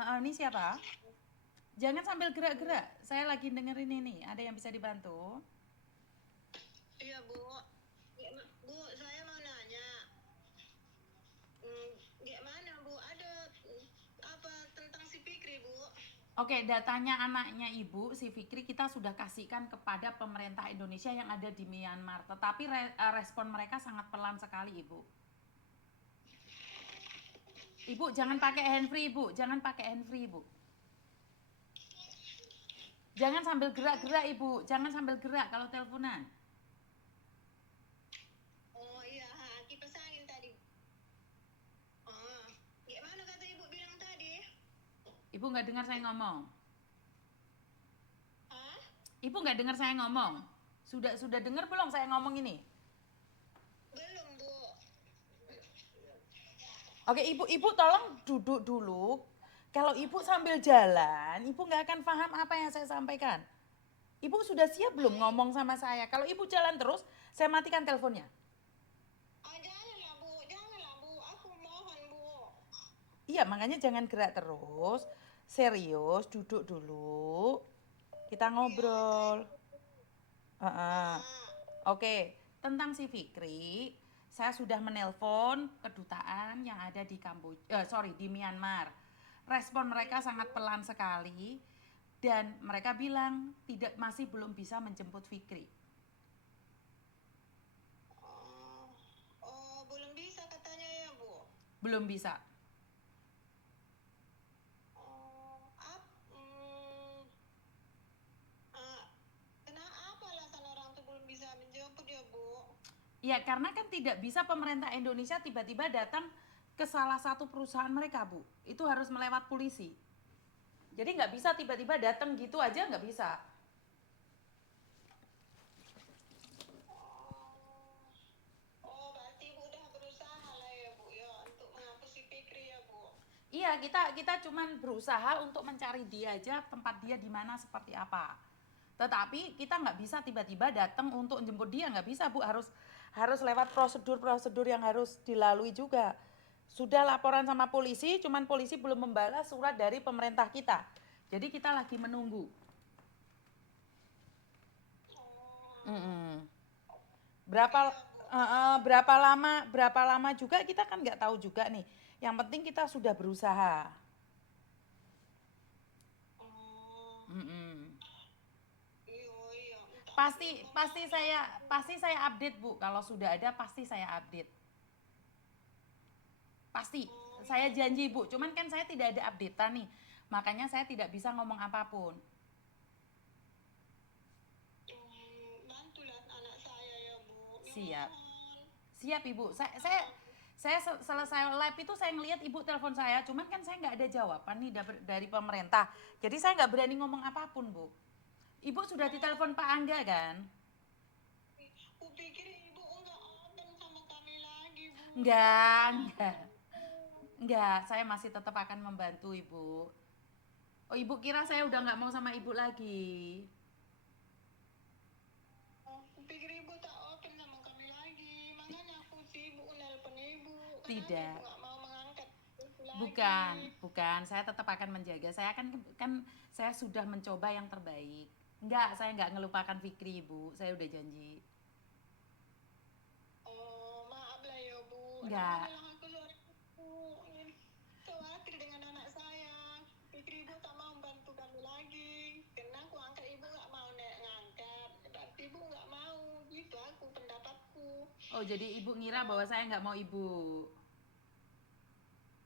Ini siapa? Jangan sambil gerak-gerak. Saya lagi dengerin ini. Ada yang bisa dibantu? Iya, Bu. Ya, Bu, saya mau nanya. Gimana, Bu? Ada apa tentang si Fikri, Bu? Oke, datanya anaknya Ibu, si Fikri, kita sudah kasihkan kepada pemerintah Indonesia yang ada di Myanmar. Tetapi respon mereka sangat pelan sekali, Ibu. Ibu, jangan pakai handfree, Ibu. Jangan pakai handfree, Ibu. Jangan sambil gerak-gerak, Ibu. Jangan sambil gerak kalau teleponan. Oh iya, kipas angin tadi. Oh, gimana kata Ibu bilang tadi? Ibu nggak dengar saya ngomong. Hah? Ibu nggak dengar saya ngomong. Sudah dengar belum saya ngomong ini? Belum, Bu. Oke, ibu tolong duduk dulu. Kalau ibu sambil jalan, ibu nggak akan paham apa yang saya sampaikan. Ibu sudah siap belum ngomong sama saya? Kalau ibu jalan terus, saya matikan teleponnya. Janganlah, Bu. Janganlah, Bu. Aku mohon, Bu. Iya, makanya jangan gerak terus. Serius, duduk dulu. Kita Iya, saya... ngobrol. Heeh. Ah, Oke, tentang si Fikri, saya sudah menelpon kedutaan yang ada di di Myanmar. Respon mereka iya, sangat Bu. pelan sekali dan mereka bilang tidak masih belum bisa menjemput Fikri. Oh, oh, belum bisa katanya ya, Bu. Belum bisa. Oh, ah, kenapa alasan orang tuh belum bisa menjemput ya, Bu? Ya, karena kan tidak bisa pemerintah Indonesia tiba-tiba datang ke salah satu perusahaan mereka, Bu. Itu harus melewat polisi. Jadi nggak bisa tiba-tiba datang gitu aja, nggak bisa. Oh, oh, berarti Ibu udah berusaha lah ya, Bu, ya, untuk menghapus si Fikri ya, Bu. Iya, kita cuman berusaha untuk mencari dia aja, tempat dia di mana seperti apa. Tetapi kita nggak bisa tiba-tiba datang untuk jemput dia, nggak bisa, Bu. Harus lewat prosedur-prosedur yang harus dilalui juga. Sudah laporan sama polisi, cuman polisi belum membalas surat dari pemerintah kita. Jadi kita lagi menunggu. Oh, Mm-mm. oke Berapa ya, Bu. berapa lama juga kita kan nggak tahu juga nih. Yang penting kita sudah berusaha. Oh, Mm-mm. iya, iya. Entah Pasti pasti bagaimana saya ya, Bu. pasti saya update, Bu. Kalau sudah ada pasti saya update. Pasti. Oh, Saya iya. janji, Bu. Cuman kan saya tidak ada updatean nih. Makanya saya tidak bisa ngomong apapun. Bantulah anak saya ya, Bu. Ya, Siap. mohon. Siap, Ibu. Ah, Selesai live itu saya ngelihat Ibu telepon saya, cuman kan saya nggak ada jawaban nih dari pemerintah. Jadi saya nggak berani ngomong apapun, Bu. Ibu sudah ditelepon Pak Angga kan? aku pikir Ibu enggak open sama kami lagi, Bu. Enggak, Maaf enggak. ya, Bu. Enggak, saya masih tetap akan membantu Ibu. Oh, Ibu kira saya udah nggak mau sama Ibu lagi? Aku pikir Ibu tak open sama kami lagi. Makanya aku sibuk nelpon Ibu. Kenapa Ibu Tidak. nggak mau mengangkat itu lagi? Bukan, bukan. Saya tetap akan menjaga. Saya kan saya sudah mencoba yang terbaik. Enggak, saya enggak ngelupakan Fikri, Ibu. Saya udah janji. Oh, maaf lah ya, Bu. Enggak. Lamanilah aku sore Bu. Ini khawatir dengan anak saya. Pikir Ibu tak mau bantu kami lagi. Karena aku angkat Ibu nggak mau ngangkat. Berarti Ibu nggak mau. Gitu aku pendapatku. Oh, jadi Ibu ngira bahwa Oh, saya nggak mau Ibu.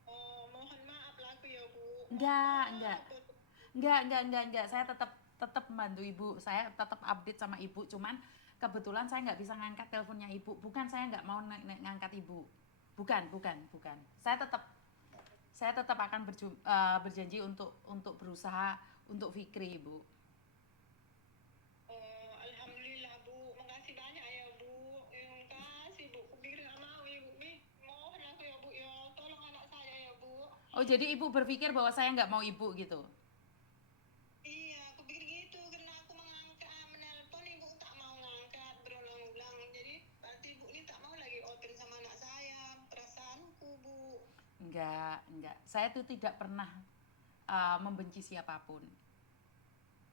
oh, mohon maaf lah aku ya, Bu. Mohon Enggak, enggak. maaf. Enggak. Saya tetap tetap membantu Ibu. Saya tetap update sama Ibu. Cuman kebetulan saya nggak bisa ngangkat teleponnya Ibu. Bukan saya nggak mau ngangkat Ibu. Bukan. Saya tetap akan berjanji untuk berusaha untuk Fikri, Ibu. Oh, alhamdulillah, Bu. Makasih banyak ya, Bu. Makasih, Bu. Aku pikir nggak mau, Ibu. Mohon aku ya, Bu. Ya, tolong anak saya ya, Bu. Oh, jadi Ibu berpikir bahwa saya nggak mau Ibu gitu? Iya, aku pikir gitu karena aku menelpon ibu tak mau ngangkat berulang-ulang. Jadi berarti ibu ini tak mau lagi open sama anak saya. Perasaanku, Bu. Enggak. Saya tuh tidak pernah membenci siapapun.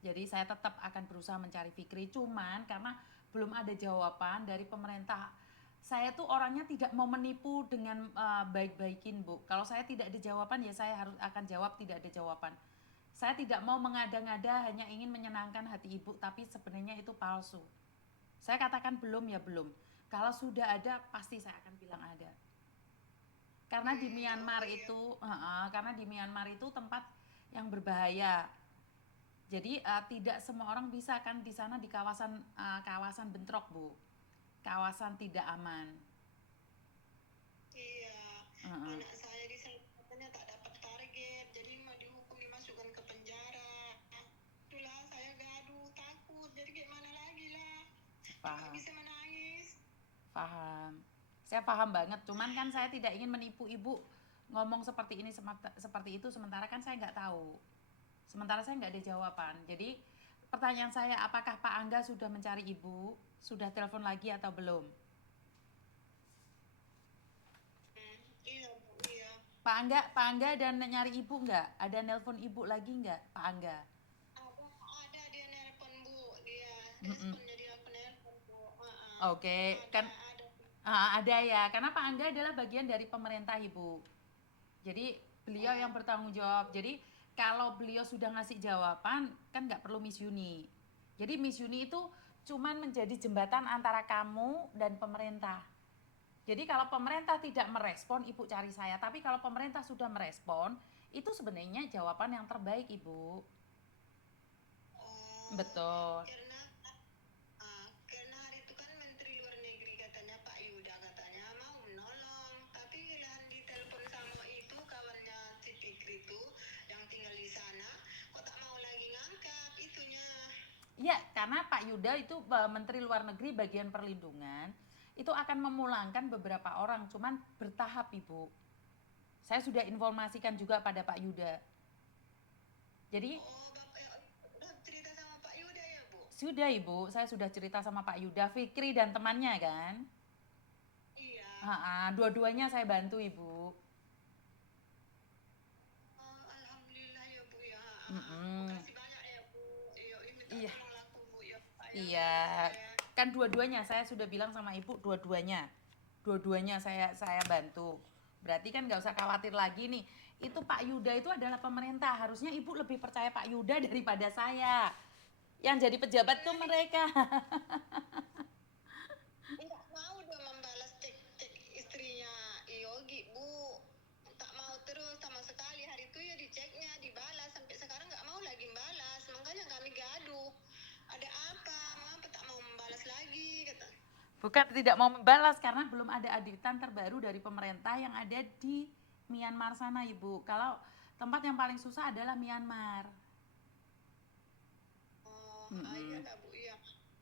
Jadi saya tetap akan berusaha mencari Fikri, cuman karena belum ada jawaban dari pemerintah. Saya tuh orangnya tidak mau menipu dengan baik-baikin, Bu. Kalau saya tidak ada jawaban ya saya harus akan jawab tidak ada jawaban. Saya tidak mau mengada-ngada hanya ingin menyenangkan hati Ibu, tapi sebenarnya itu palsu. Saya katakan belum ya belum. Kalau sudah ada pasti saya akan bilang ada. Karena di Myanmar itu, karena di Myanmar itu tempat yang berbahaya. Jadi tidak semua orang bisa kan di sana di kawasan bentrok, Bu. Kawasan tidak aman. Iya, Uh-uh. anak saya di sana katanya tak dapat target, jadi mau dihukum dimasukkan ke penjara. Itulah saya gaduh, takut, jadi gimana lagi lah? Cuma Paham, bisa menangis. paham. Saya paham banget. Cuman kan saya tidak ingin menipu Ibu ngomong seperti ini seperti itu sementara kan saya nggak tahu. Sementara saya nggak ada jawaban. Jadi pertanyaan saya, apakah Pak Angga sudah mencari Ibu? Sudah telepon lagi atau belum? Iya Bu, iya. Pak Angga dan nyari Ibu nggak? Ada nelpon Ibu lagi nggak, Pak Angga? Ada dia nelpon Bu, dia Mm-mm. responnya dia nelpon Bu. Oke, Ada, kan ada. ada ya. Karena Pak Angga adalah bagian dari pemerintah, Ibu. Jadi beliau yang Oh, bertanggung jawab. Jadi kalau beliau sudah ngasih jawaban, kan nggak perlu Miss Yuni. Jadi Miss Yuni itu cuman menjadi jembatan antara kamu dan pemerintah. Jadi kalau pemerintah tidak merespon, Ibu cari saya. Tapi kalau pemerintah sudah merespon, itu sebenarnya jawaban yang terbaik, Ibu. oh, Betul. karena hari itu kan Menteri Luar Negeri katanya Pak Yuda katanya mau menolong, tapi giliran ditelepon sama itu kawannya si Fikri itu yang tinggal di sana, kok tak mau lagi ngangkat itunya. Ya, karena Pak Yuda itu Menteri Luar Negeri bagian perlindungan, itu akan memulangkan beberapa orang, cuman bertahap, Ibu. Saya sudah informasikan juga pada Pak Yuda. Jadi Oh, udah cerita sama Pak Yuda ya Bu? sudah Ibu, saya sudah cerita sama Pak Yuda, Fikri dan temannya kan. Iya. Dua-duanya saya bantu Ibu. Oh, alhamdulillah ya Bu ya. Mm-mm. Makasih banyak ya Bu. Iya, minta Iya, tolong aku Bu ya Pak ya. iya. Saya Kan dua-duanya saya sudah bilang sama Ibu, dua-duanya. Dua-duanya saya bantu. Berarti kan nggak usah khawatir lagi nih. Itu Pak Yuda itu adalah pemerintah. Harusnya Ibu lebih percaya Pak Yuda daripada saya. Yang jadi pejabat tuh mereka. nggak mau dia membalas cek istrinya Yogi Bu, tak mau terus sama sekali. Hari itu ya diceknya dibalas, sampai sekarang nggak mau lagi membalas, makanya kami gaduh. Ada apa, mengapa tak mau membalas lagi kata. Bukan tidak mau membalas karena belum ada auditan terbaru dari pemerintah yang ada di Myanmar sana, Ibu. Kalau tempat yang paling susah adalah Myanmar. Oh, iya Mm-mm. lah Bu, iya.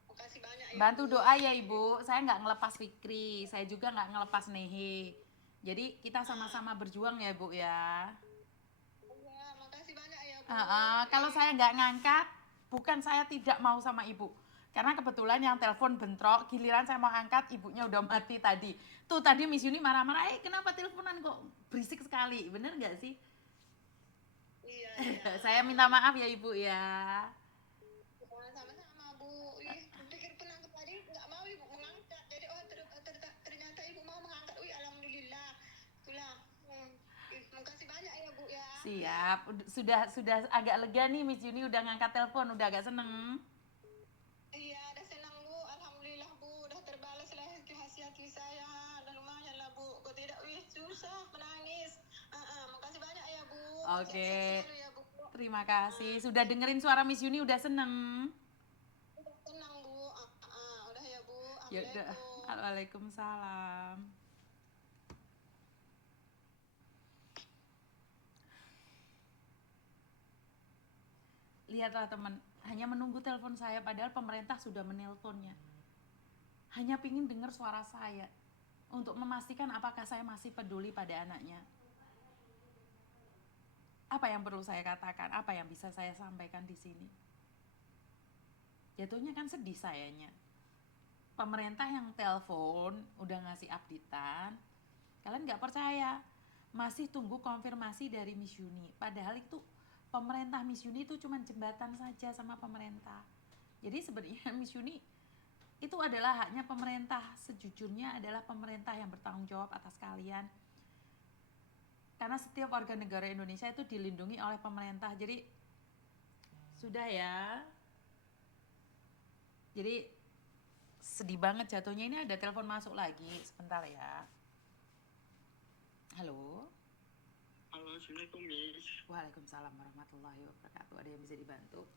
Makasih banyak ya Bantu Bu. doa ya Ibu. Saya nggak ngelepas Fikri, saya juga nggak ngelepas Nehi. Jadi kita sama-sama berjuang ya Bu ya. Iya, makasih banyak ya Bu. Kalau saya nggak ngangkat, bukan saya tidak mau sama Ibu. Karena kebetulan yang telepon bentrok, giliran saya mau angkat, ibunya udah mati tadi. Tuh tadi Miss Yuni marah-marah, kenapa teleponan kok berisik sekali? Bener nggak sih? Iya, iya. Saya minta maaf ya Ibu ya. Ya, sama-sama Bu. Ih, pikir penangkap tadi nggak mau Ibu mengangkat. Jadi ternyata Ibu mau mengangkat. Wih, alhamdulillah. Itulah. Makasih banyak ya Bu ya. Siap, sudah agak lega nih Miss Yuni udah ngangkat telepon, udah agak seneng. Iya, udah senang Bu. Alhamdulillah Bu, udah terbalas lah hati saya. Dan lumayan lah Bu. Kok tidak, wih, susah menangis. Makasih banyak ya Bu. Sehat-sehat Oke, selalu ya Bu. terima kasih. Sudah dengerin suara Miss Yuni udah seneng. Udah tenang Bu. Udah ya Bu. Ya udah, Assalamualaikum. Waalaikumsalam. Lihatlah teman, hanya menunggu telepon saya padahal pemerintah sudah menelponnya. Hanya pingin dengar suara saya untuk memastikan apakah saya masih peduli pada anaknya. Apa yang perlu saya katakan? Apa yang bisa saya sampaikan di sini? Jatuhnya kan sedih sayanya. Pemerintah yang telepon udah ngasih updatean, kalian nggak percaya, masih tunggu konfirmasi dari Miss Yuni. Padahal itu pemerintah Miss Uni itu cuma jembatan saja sama pemerintah. Jadi sebenarnya Miss Uni itu adalah haknya pemerintah. Sejujurnya adalah pemerintah yang bertanggung jawab atas kalian. Karena setiap warga negara Indonesia itu dilindungi oleh pemerintah. Jadi sudah ya. Jadi sedih banget jatuhnya. Ini ada telepon masuk lagi. Sebentar ya. Halo. Halo, Assalamualaikum Miss. Waalaikumsalam warahmatullahi wabarakatuh. Ada yang bisa dibantu?